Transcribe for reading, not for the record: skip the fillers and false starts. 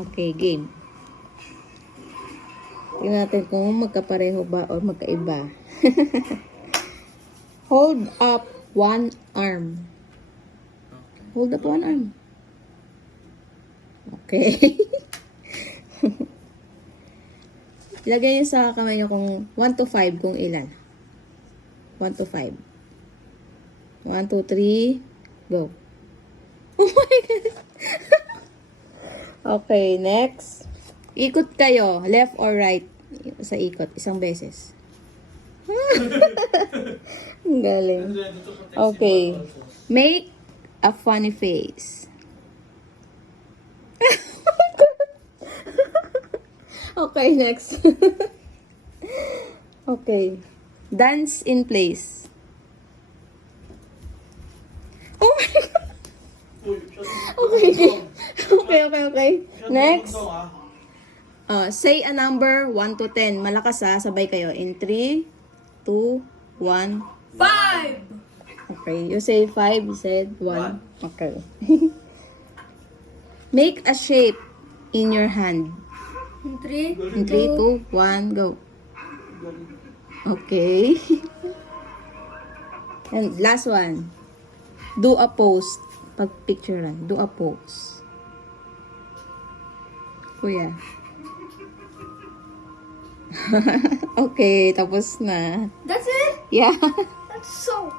Okay, game. Tingnan natin kung magkapareho ba o magkaiba. Hold up one arm. Hold up one arm. Okay. Ilagay niyo sa kamay niyo kung 1 to 5 kung ilan. 1 to 5. 1, 2, 3, go. Oh my God. Okay, next. Ikot kayo, left or right. Sa ikot, isang beses. Ang galing. Okay. Make a funny face. Okay, next. Okay. Dance in place. Oh my God. Okay. Okay. Next. Say a number 1 to 10. Malakas sabay kayo. In 3, 2, 1. 5! Okay. You say 5, you said 1. Okay. Make a shape in your hand. In 3, In 3, 2, 1, go. Okay. And last one. Do a pose. Pag picturean, do a pose. Kuya. Okay, tapos na. That's it? Yeah. That's so...